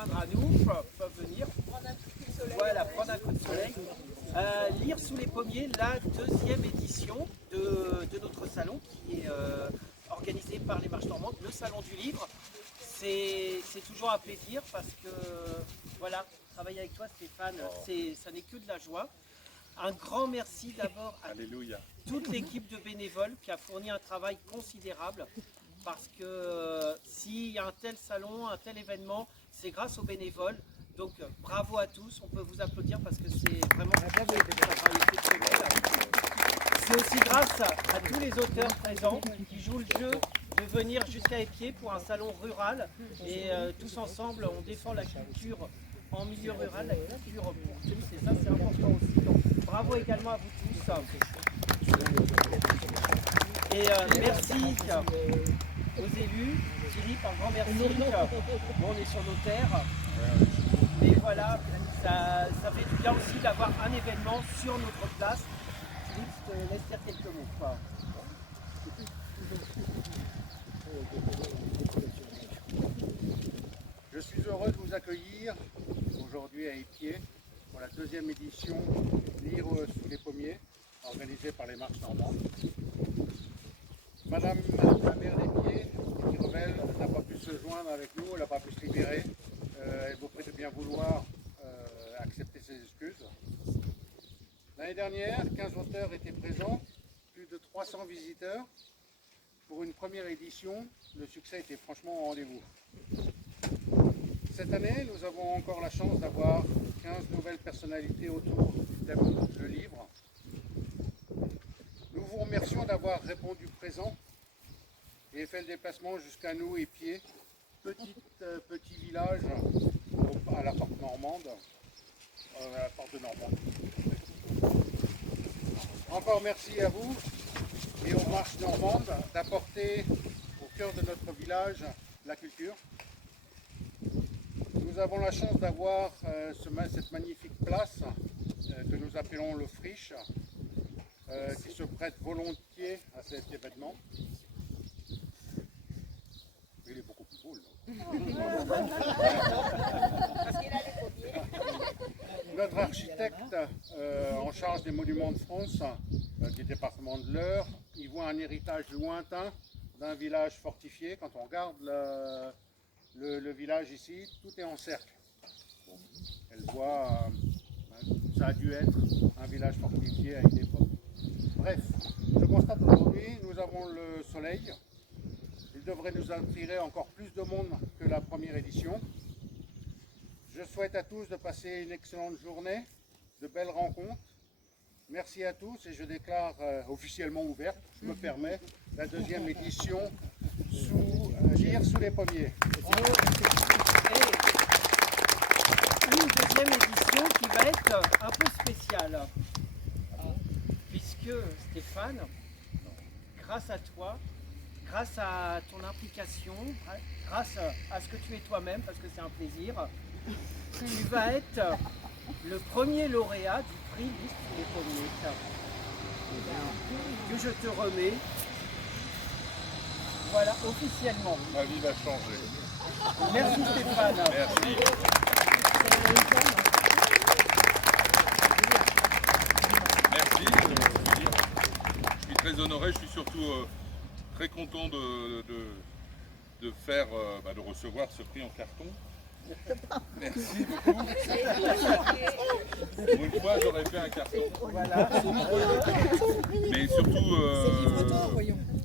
joindre à nous, peuvent venir. Voilà, prendre un coup de soleil. Lire sous les pommiers, la deuxième édition de notre salon qui est organisé par les Marches Normandes, le salon du livre. C'est toujours un plaisir parce que voilà, travailler avec toi Stéphane, ça n'est que de la joie. Un grand merci d'abord à toute l'équipe de bénévoles qui a fourni un travail considérable parce que s'il y a un tel salon, un tel événement, c'est grâce aux bénévoles. Donc bravo à tous, on peut vous applaudir parce que c'est vraiment un travail exceptionnel. C'est aussi grâce à tous les auteurs présents qui jouent le jeu de venir jusqu'à Épied pour un salon rural et tous ensemble on défend la culture en milieu rural, la culture pour tous et ça c'est important aussi. Donc bravo également à vous tous. Et merci aux élus. Philippe, un grand merci. Bon, on est sur nos terres. Mais voilà, ça fait du bien aussi d'avoir un événement sur notre place. Philippe, je te laisse dire quelques mots. Quoi. Je suis heureux de vous accueillir aujourd'hui à Épied pour la deuxième édition Lire sous les pommiers, organisée par les Marches Normandes. Madame la maire d'Épied, Kitty Revel, n'a pas pu se joindre avec nous, elle n'a pas pu se libérer. Elle vous prie de bien vouloir accepter ses excuses. L'année dernière, 15 auteurs étaient présents, plus de 300 visiteurs. Pour une première édition, le succès était franchement au rendez-vous. Cette année, nous avons encore la chance d'avoir 15 nouvelles personnalités autour du thème le livre. Nous vous remercions d'avoir répondu présent et fait le déplacement jusqu'à nous, Épied, petit village à la porte normande, à la porte de Normande. Encore merci à vous et aux Marches Normandes d'apporter au cœur de notre village la culture. Nous avons la chance d'avoir cette magnifique place que nous appelons le Friche, qui se prête volontiers à cet événement. Il est beaucoup plus beau, là. Notre architecte en charge des monuments de France, du département de l'Eure, il voit un héritage lointain d'un village fortifié. Quand on regarde le village ici, tout est en cercle. Elle voit, ça a dû être un village fortifié à une époque. Bref, je constate aujourd'hui, nous avons le soleil. Il devrait nous attirer encore plus de monde que la première édition. Je souhaite à tous de passer une excellente journée, de belles rencontres. Merci à tous et je déclare officiellement ouverte, je me permets, la deuxième édition Lire sous les pommiers. Une deuxième édition qui va être un peu spéciale, puisque Stéphane, grâce à toi, grâce à ton implication, grâce à ce que tu es toi-même, parce que c'est un plaisir, tu vas être le premier lauréat du prix Lire sous les pommiers, que je te remets. Voilà, officiellement. Ma vie va changer. Merci Stéphane. Merci. Merci. Je suis très honoré, je suis surtout très content de recevoir ce prix en carton. Merci beaucoup. Pour une fois, j'aurais fait un carton. Voilà. Mais surtout,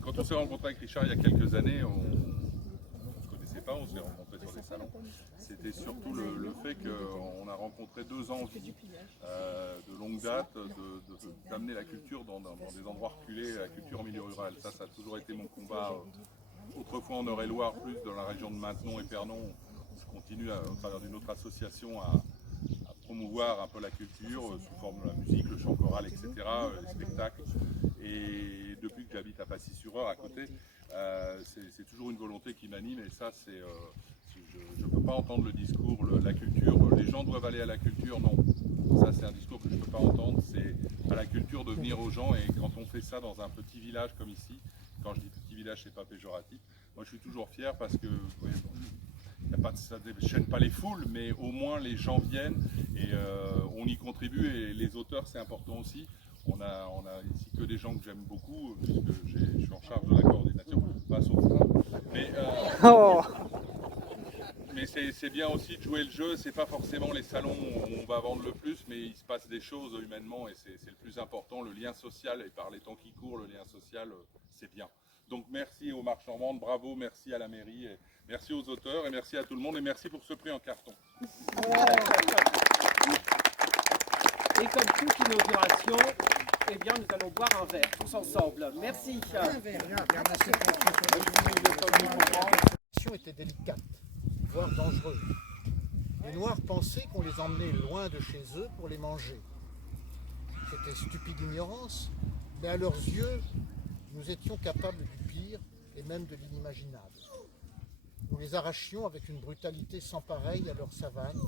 quand on s'est rencontré avec Richard il y a quelques années, on ne se connaissait pas, on s'est rencontrés sur les salons. C'était surtout le fait qu'on a rencontré deux envies de longue date d'amener la culture dans des endroits reculés, la culture en milieu rural. Ça a toujours été mon combat. Autrefois en Eure-et-Loire, plus dans la région de Maintenon et Pernon, on continue au travers d'une autre association à promouvoir un peu la culture sous forme de la musique, le chant choral, etc., les spectacles. Et depuis que j'habite à Pacy-sur-Eure, à côté, c'est toujours une volonté qui m'anime. Et ça, je ne peux pas entendre le discours, la culture, les gens doivent aller à la culture, non. Ça, c'est un discours que je ne peux pas entendre. C'est à la culture de venir aux gens. Et quand on fait ça dans un petit village comme ici, quand je dis petit village, c'est pas péjoratif. Moi, je suis toujours fier parce que il n'y a ça déchaîne pas les foules, mais au moins les gens viennent et on y contribue. Et les auteurs, c'est important aussi. On a ici que des gens que j'aime beaucoup, puisque je suis en charge de la coordination, pas sauf moi. Mais c'est bien aussi de jouer le jeu. C'est pas forcément les salons où on va vendre le plus, mais il se passe des choses humainement et c'est le plus important. Le lien social, et par les temps qui courent, le lien social, c'est bien. Donc merci aux Marchands-Ventes, bravo, merci à la mairie, et merci aux auteurs et merci à tout le monde et merci pour ce prix en carton. Et comme toute inauguration, eh bien, nous allons boire un verre tous ensemble. Merci. Un verre. Était délicate, voire dangereuse. Les Noirs pensaient qu'on les emmenait loin de chez eux pour les manger. C'était stupide ignorance, mais à leurs yeux, nous étions capables du pire et même de l'inimaginable. Nous les arrachions avec une brutalité sans pareille à leurs savanes,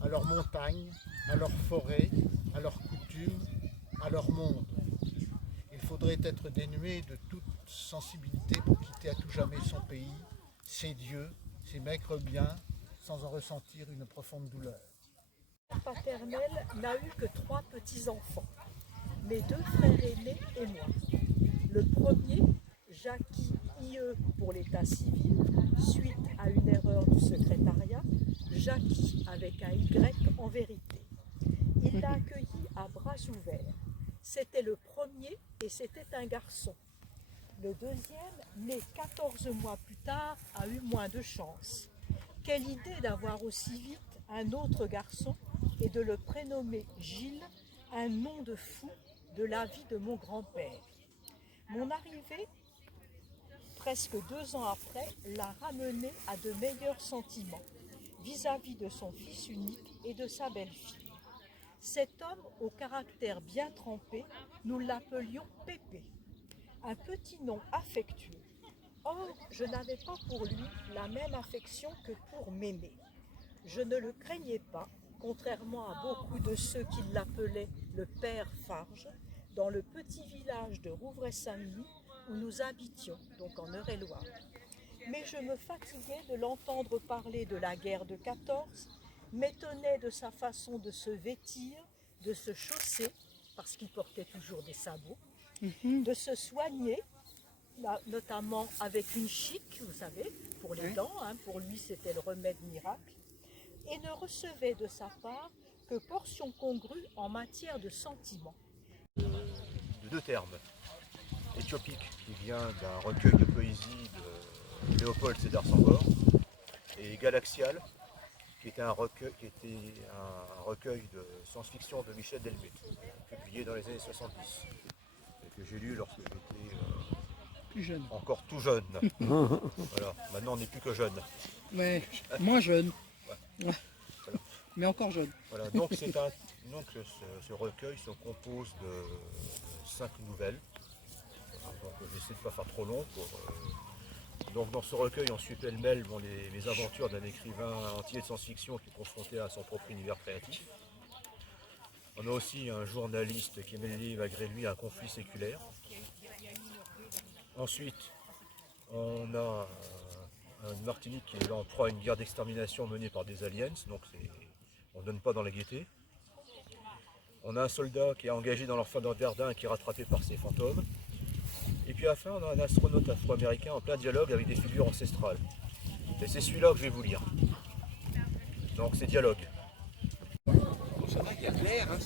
à leurs montagnes, à leurs forêts, à leurs coutumes, à leur monde. Il faudrait être dénué de toute sensibilité pour quitter à tout jamais son pays, ses dieux, ses maigres biens, sans en ressentir une profonde douleur. Ma mère paternelle n'a eu que 3 petits-enfants, mes 2 frères aînés et moi. Le premier, Jackie IE pour l'état civil, suite à une erreur du secrétariat, Jackie avec un Y en vérité. Il l'a accueilli à bras ouverts. C'était le premier et c'était un garçon. Le deuxième, né 14 mois plus tard, a eu moins de chance. Quelle idée d'avoir aussi vite un autre garçon et de le prénommer Gilles, un nom de fou de la vie de mon grand-père. Mon arrivée, presque 2 ans après, l'a ramené à de meilleurs sentiments vis-à-vis de son fils unique et de sa belle-fille. Cet homme au caractère bien trempé, nous l'appelions Pépé. Un petit nom affectueux. Or, je n'avais pas pour lui la même affection que pour Mémé. Je ne le craignais pas, contrairement à beaucoup de ceux qui l'appelaient le père Farge, dans le petit village de Rouvray-Saint-Denis où nous habitions, donc en Eure-et-Loir. Mais je me fatiguais de l'entendre parler de la guerre de 14, m'étonnais de sa façon de se vêtir, de se chausser, parce qu'il portait toujours des sabots, de se soigner, notamment avec une chique, vous savez, pour les dents, pour lui c'était le remède miracle, et ne recevait de sa part que portions congrues en matière de sentiments. De 2 termes. Éthiopique, qui vient d'un recueil de poésie de Léopold Sédar Senghor, et Galaxial, qui était un recueil de science-fiction de Michel Delmuth, publié dans les années 70, et que j'ai lu lorsque j'étais plus jeune. Encore tout jeune. Voilà. Maintenant on n'est plus que jeune. Mais moins jeune. Ouais. Ouais. Voilà. Mais encore jeune. Voilà. Donc, ce recueil se compose de 5 nouvelles. Donc j'essaie de ne pas faire trop long. Donc dans ce recueil, on suit pêle-mêle les aventures d'un écrivain entier de science-fiction qui est confronté à son propre univers créatif. On a aussi un journaliste qui mêle malgré lui à un conflit séculaire. Ensuite, on a une Martinique qui est en proie à une guerre d'extermination menée par des aliens, donc on ne donne pas dans la gaieté. On a un soldat qui est engagé dans l'orphelinat de Verdun et qui est rattrapé par ses fantômes. Et puis à la fin, on a un astronaute afro-américain en plein dialogue avec des figures ancestrales. Et c'est celui-là que je vais vous lire. Donc c'est dialogue. Ça va, il y a clair, hein,